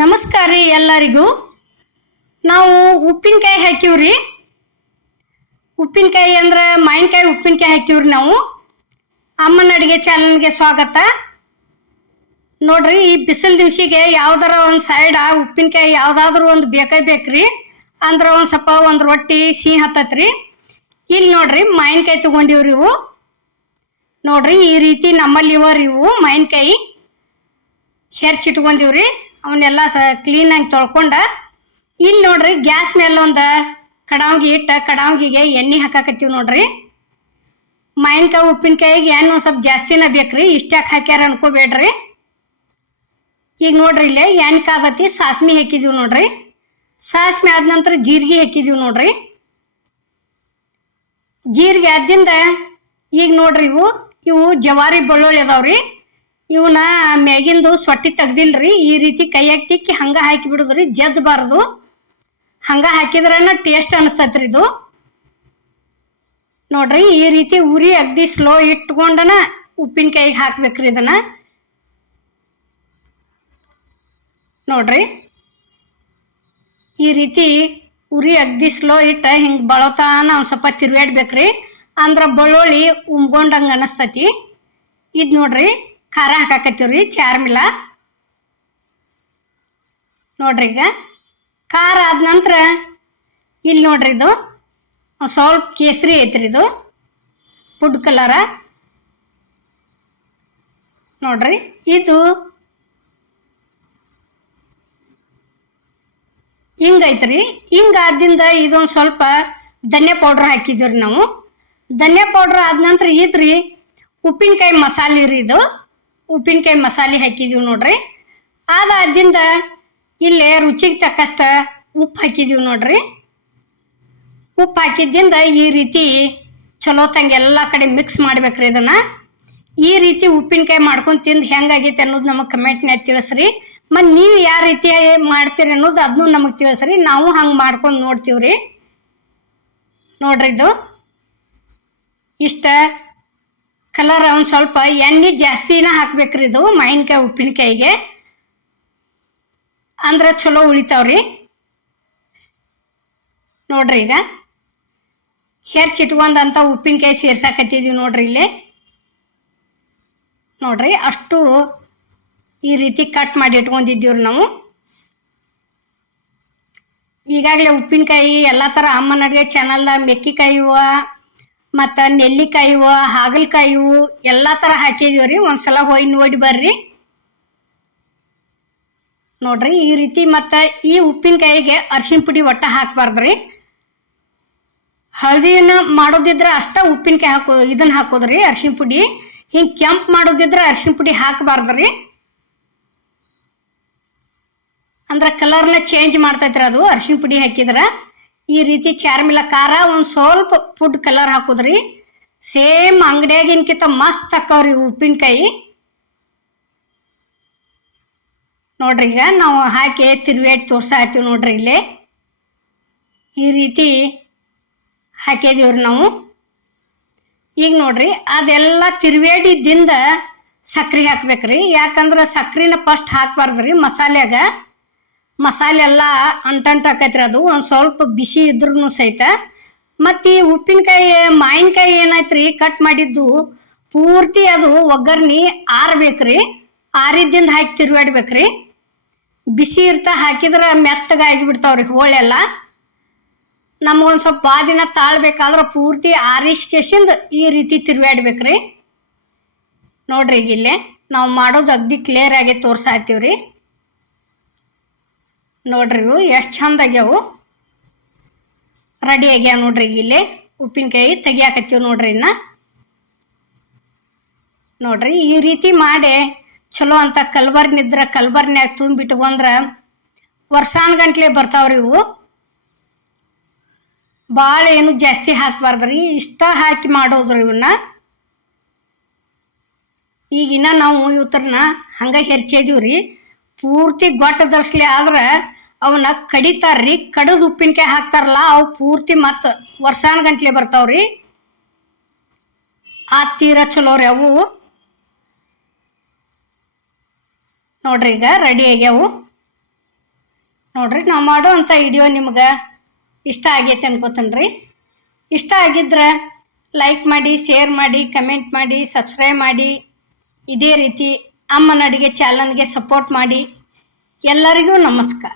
ನಮಸ್ಕಾರ ರೀ ಎಲ್ಲರಿಗೂ. ನಾವು ಉಪ್ಪಿನಕಾಯಿ ಹಾಕಿವ್ರಿ. ಉಪ್ಪಿನಕಾಯಿ ಅಂದ್ರೆ ಮಾವಿನಕಾಯಿ ಉಪ್ಪಿನಕಾಯಿ ಹಾಕಿವ್ರಿ ನಾವು. ಅಮ್ಮನ ಅಡುಗೆ ಚಾನಲ್ಗೆ ಸ್ವಾಗತ. ನೋಡ್ರಿ, ಈ ಬಿಸಿಲು ದಿವ್ಸಿಗೆ ಯಾವ್ದಾರ ಒಂದು ಸೈಡ್ ಉಪ್ಪಿನಕಾಯಿ ಯಾವ್ದಾದ್ರು ಒಂದು ಬೇಕೇ ಬೇಕ್ರಿ. ಅಂದ್ರೆ ಒಂದು ಸ್ವಲ್ಪ ಒಂದು ರೊಟ್ಟಿ, ಸಿಹಿ ಹತ್ತತ್ರಿ. ಇಲ್ಲಿ ನೋಡ್ರಿ, ಮಾವಿನಕಾಯಿ ತಗೊಂಡಿವ್ರಿ ಇವು. ನೋಡ್ರಿ, ಈ ರೀತಿ ನಮ್ಮಲ್ಲಿ ಇವ ಇವು ಮಾವಿನಕಾಯಿ. ಹೆರ್ಚಿಟ್ಕೊಂಡಿವ್ರಿ ಅವನ್ನೆಲ್ಲ ಸ ಕ್ಲೀನಾಗಿ ತೊಳ್ಕೊಂಡ ಇಲ್ಲಿ ನೋಡ್ರಿ ಗ್ಯಾಸ್ ಮೇಲೆ ಒಂದು ಕಡಾವ್ಗೆ ಇಟ್ಟ ಕಡಾವ್ಗಿಗೆ ಎಣ್ಣೆ ಹಾಕಾಕತ್ತೀವಿ ನೋಡ್ರಿ. ಮಾವಿನಕಾಯಿ, ಉಪ್ಪಿನಕಾಯಿಗೆ ಎಣ್ಣೆ ಒಂದು ಸ್ವಲ್ಪ ಜಾಸ್ತಿನ ಬೇಕ್ರಿ ಇಷ್ಟ್ಯಾಕೆ ಹಾಕ್ಯಾರ ಅನ್ಕೋಬೇಡ್ರಿ. ಈಗ ನೋಡ್ರಿ ಇಲ್ಲೇ ಎಣ್ಣೆ ಕಾದತಿ ಸಾಸ್ಮಿ ಹಾಕಿದೀವಿ ನೋಡ್ರಿ. ಸಾಸ್ಮಿ ಆದ ನಂತರ ಜೀರಿಗೆ ಹಾಕಿದೀವಿ ನೋಡ್ರಿ. ಜೀರಿಗೆ ಆದ್ದಿಂದ ಈಗ ನೋಡ್ರಿ ಇವು ಇವು ಜವಾರಿ ಬೆಳ್ಳುಳ್ಳಿ ಅದಾವ್ರಿ. ಇವನ್ನ ಮ್ಯಾಗಿಂದು ಸೊಟ್ಟಿ ತೆಗ್ದಿಲ್ರಿ, ಈ ರೀತಿ ಕೈಯಾಗ ತಿಕ್ಕಿ ಹಂಗ ಹಾಕಿ ಬಿಡುದ್ರಿ ಜಜ್ಬಾರ್ದು ಹಂಗ ಹಾಕಿದ್ರನ ಟೇಸ್ಟ್ ಅನಿಸ್ತೈತ್ರಿ ಇದು. ನೋಡ್ರಿ, ಈ ರೀತಿ ಉರಿ ಅಗ್ದಿ ಸ್ಲೋ ಇಟ್ಕೊಂಡನ ಉಪ್ಪಿನಕಾಯಿಗೆ ಹಾಕ್ಬೇಕ್ರಿ ಇದನ್ನ. ನೋಡ್ರಿ, ಈ ರೀತಿ ಉರಿ ಅಗ್ದಿ ಸ್ಲೋ ಇಟ್ಟ ಹಿಂಗೆ ಬಳತಾನ ಒಂದು ಸ್ವಲ್ಪ ತಿರುಗಾಡ್ಬೇಕ್ರಿ ಅಂದ್ರೆ ಬೆಳ್ಳುಳ್ಳಿ ಉಮ್ಗೊಂಡಂಗೆ ಅನಸ್ತತಿ. ಇದು ನೋಡ್ರಿ ಖಾರ ಹಾಕಾಕತ್ತೀವ್ರಿ, ಚಾರ್ಮಿಲ. ನೋಡ್ರಿ ಈಗ, ಖಾರ ಆದ ನಂತರ ಇಲ್ಲಿ ನೋಡ್ರಿ ಇದು, ಸ್ವಲ್ಪ ಕೇಸರಿ ಐತ್ರಿ ಇದು ಫುಡ್ ಕಲರ. ನೋಡ್ರಿ, ಇದು ಹಿಂಗೈತ್ರಿ ಹಿಂಗಾದಿಂದ ಇದೊಂದು ಸ್ವಲ್ಪ ಧನ್ಯ ಪೌಡ್ರ್ ಹಾಕಿದ್ದೀವಿ ನಾವು. ಧನ್ಯ ಪೌಡ್ರ್ ಆದ ನಂತರ ಇದ್ರಿ, ಉಪ್ಪಿನಕಾಯಿ ಮಸಾಲೆ ರೀ ಇದು. ಉಪ್ಪಿನಕಾಯಿ ಮಸಾಲೆ ಹಾಕಿದೀವಿ ನೋಡ್ರಿ. ಅದಾದಿಂದ ಇಲ್ಲೇ ರುಚಿಗೆ ತಕ್ಕಷ್ಟ ಉಪ್ಪು ಹಾಕಿದೀವಿ ನೋಡ್ರಿ. ಉಪ್ಪು ಹಾಕಿದ್ದಿಂದ ಈ ರೀತಿ ಚಲೋ ತಂಗೆ ಎಲ್ಲ ಕಡೆ ಮಿಕ್ಸ್ ಮಾಡ್ಬೇಕ್ರಿ ಇದನ್ನ. ಈ ರೀತಿ ಉಪ್ಪಿನಕಾಯಿ ಮಾಡ್ಕೊಂಡು ತಿಂದು ಹೆಂಗಾಗೈತೆ ಅನ್ನೋದು ನಮಗೆ ಕಮೆಂಟ್ನ್ಯಾಗ ತಿಳಿಸ್ರಿ. ಮತ್ತು ನೀವು ಯಾವ ರೀತಿ ಮಾಡ್ತೀರಿ ಅನ್ನೋದು ಅದನ್ನು ನಮಗೆ ತಿಳಿಸ್ರಿ. ನಾವು ಹಂಗೆ ಮಾಡ್ಕೊಂಡು ನೋಡ್ತೀವ್ರಿ. ನೋಡ್ರಿ ಇದು. ಇಷ್ಟ ಕಲರ್ ಒಂದು ಸ್ವಲ್ಪ ಎಣ್ಣೆ ಜಾಸ್ತಿನ ಹಾಕ್ಬೇಕ್ರಿ ಇದು, ಮಾವಿನಕಾಯಿ, ಉಪ್ಪಿನಕಾಯಿಗೆ. ಅಂದ್ರೆ ಚಲೋ ಉಳಿತಾವ್ರಿ. ನೋಡ್ರಿ ಈಗ. ಹೆರ್ಚಿಟ್ಕೊಂಡಂತ ಉಪ್ಪಿನಕಾಯಿ ಸೇರ್ಸಾಕತ್ತಿದೀವಿ ನೋಡ್ರಿ ಇಲ್ಲಿ. ನೋಡ್ರಿ, ಅಷ್ಟು ಈ ರೀತಿ ಕಟ್ ಮಾಡಿ ಇಟ್ಕೊಂಡಿದ್ದೀವ್ರಿ ನಾವು. ಈಗಾಗಲೇ ಉಪ್ಪಿನಕಾಯಿ ಎಲ್ಲ ಥರ ಅಮ್ಮನ ಅಡುಗೆ ಚಾನಲ್ದಾಗ ಮೆಕ್ಕಿಕಾಯಿವ ಮತ್ತು ನೆಲ್ಲಿಕಾಯಿ ಹಾಗಲಕಾಯಿ ಎಲ್ಲ ಥರ ಹಾಕಿದೀವಿ ರೀ ಒಂದ್ಸಲ ಹೋಗಿ ನೋಡಿ ಬರ್ರಿ. ನೋಡ್ರಿ, ಈ ರೀತಿ ಮತ್ತು ಈ ಉಪ್ಪಿನಕಾಯಿಗೆ ಅರ್ಶಿನ ಪುಡಿ ಒಟ್ಟ ಹಾಕಬಾರ್ದ್ರಿ. ಹಳದಿನ ಮಾಡೋದಿದ್ರೆ ಅಷ್ಟ ಉಪ್ಪಿನಕಾಯಿ ಹಾಕೋ, ಇದನ್ನ ಹಾಕೋದ್ರಿ ಅರ್ಶಿನ ಪುಡಿ. ಹಿಂಗೆ ಕೆಂಪು ಮಾಡೋದಿದ್ರೆ ಅರ್ಶಿನ ಪುಡಿ ಹಾಕಬಾರ್ದ್ರಿ. ಅಂದ್ರೆ ಕಲರ್ನ ಚೇಂಜ್ ಮಾಡ್ತೈತ್ರಿ ಅದು ಅರ್ಶಿನ ಪುಡಿ ಹಾಕಿದ್ರೆ. ಈ ರೀತಿ ಚಾರ್ಮಿಲ ಖಾರ ಒಂದು ಸ್ವಲ್ಪ ಫುಡ್ ಕಲರ್ ಹಾಕೋದ್ರಿ. ಸೇಮ್ ಅಂಗಡಿಯಾಗಿನ್ಕಿಂತ ಮಸ್ತ್ ಹಾಕವ್ರಿ ಉಪ್ಪಿನಕಾಯಿ. ನೋಡ್ರಿ ಈಗ ನಾವು ಹಾಕಿ ತಿರುವೇಟ್ ಹಾಕ್ತೀವಿ ನೋಡ್ರಿ ಇಲ್ಲಿ. ಈ ರೀತಿ ಹಾಕಿದೀವ್ರಿ ನಾವು. ಈಗ ನೋಡ್ರಿ ಅದೆಲ್ಲ ತಿರುವೇಡಿದ್ದಿಂದ ಸಕ್ರೆ ಹಾಕ್ಬೇಕ್ರಿ. ಯಾಕಂದ್ರೆ ಸಕ್ರಿನ ಫಸ್ಟ್ ಹಾಕ್ಬಾರ್ದ್ರಿ ಮಸಾಲ್ಯಾಗ. ಮಸಾಲೆ ಎಲ್ಲ ಅಂಟಂಟಾಕೈತ್ರಿ ಅದು. ಒಂದು ಸ್ವಲ್ಪ ಬಿಸಿ ಇದ್ರೂ ಸಹಿತ. ಮತ್ತು ಈ ಉಪ್ಪಿನಕಾಯಿ, ಮಾವಿನಕಾಯಿ ಏನಾಯ್ತ್ರಿ ಕಟ್ ಮಾಡಿದ್ದು ಪೂರ್ತಿ ಅದು ಒಗ್ಗರ್ನಿ ಆರ್ಬೇಕ್ರಿ. ಆರಿದ್ದಿಂದ ಹಾಕಿ ತಿರುಗಾಡ್ಬೇಕ್ರಿ ಬಿಸಿ ಇರ್ತಾ ಹಾಕಿದ್ರೆ ಮೆತ್ತಗಾಗಿ ಬಿಡ್ತಾವ್ರಿ ಹೋಳೆಲ್ಲ. ನಮ್ಗೊಂದು ಸ್ವಲ್ಪ ಬಾದಿನ ತಾಳ್ಬೇಕಾದ್ರೆ ಪೂರ್ತಿ ಆರಿಸ್ಕೇಸಿಂದ ಈ ರೀತಿ ತಿರುಗಾಡ್ಬೇಕ್ರಿ ನೋಡ್ರಿ ಈಗ ಇಲ್ಲೇ. ನಾವು ಮಾಡೋದು ಅಗ್ದಿ ಕ್ಲಿಯರ್ ಆಗಿ ತೋರ್ಸಾತೀವ್ರಿ ನೋಡ್ರಿ ಇವು ಎಷ್ಟು ಚಂದ ಆಗ್ಯಾವು. ರೆಡಿ ಆಗ್ಯಾವ ನೋಡ್ರಿ ಇಲ್ಲಿ. ಉಪ್ಪಿನಕಾಯಿ ತೆಗಿಯಾಕತ್ತೀವಿ ನೋಡ್ರಿ ಇನ್ನ. ನೋಡ್ರಿ ಈ ರೀತಿ ಮಾಡಿ ಚಲೋ ಅಂತ ಕಲ್ಬರ್ನಿದ್ರೆ ಕಲ್ಬರ್ನ್ಯಾಗ ತುಂಬಿಟ್ಕೊಂಡ್ರೆ ವರ್ಷಾನ್ಗಂಟ್ಲೆ ಬರ್ತಾವ್ರಿ ಇವು. ಭಾಳ ಏನು ಜಾಸ್ತಿ ಹಾಕ್ಬಾರ್ದ್ರಿ, ಇಷ್ಟ ಹಾಕಿ ಮಾಡೋದ್ರಿ ಇವನ್ನ ಈಗಿನ ನಾವು ಇವತ್ತರನ್ನ ಹಂಗೆ ಹೆರ್ಚೇದೀವ್ರಿ ಪೂರ್ತಿ ಗೊಟ್ಟ ದರ್ಸ್ಲಿ ಆದ್ರೆ ಅವನ್ನ ಕಡಿತಾರ್ರಿ, ಕಡದ ಉಪ್ಪಿನಕಾಯಿ ಹಾಕ್ತಾರಲ್ಲ, ಅವು ಪೂರ್ತಿ ಮತ್ತು ವರ್ಷಾನ್ಗಂಟ್ಲೆ ಬರ್ತಾವ್ರಿ. ಆ ತೀರ ಚಲೋ ರೀ ಅವು. ನೋಡ್ರಿ ಈಗ ರೆಡಿ ಆಗ್ಯಾವು. ನೋಡ್ರಿ ನಾವು ಮಾಡೋ ಅಂಥ ವಿಡಿಯೋ ನಿಮ್ಗೆ ಇಷ್ಟ ಆಗೈತೆ ಅನ್ಕೋತೀನಿ ರೀ ಇಷ್ಟ ಆಗಿದ್ರೆ ಲೈಕ್ ಮಾಡಿ ಶೇರ್ ಮಾಡಿ ಕಮೆಂಟ್ ಮಾಡಿ ಸಬ್ಸ್ಕ್ರೈಬ್ ಮಾಡಿ. ಇದೇ ರೀತಿ ಅಮ್ಮನ ಅಡುಗೆ ಚಾನಲ್ಗೆ ಸಪೋರ್ಟ್ ಮಾಡಿ. ಎಲ್ಲರಿಗೂ ನಮಸ್ಕಾರ.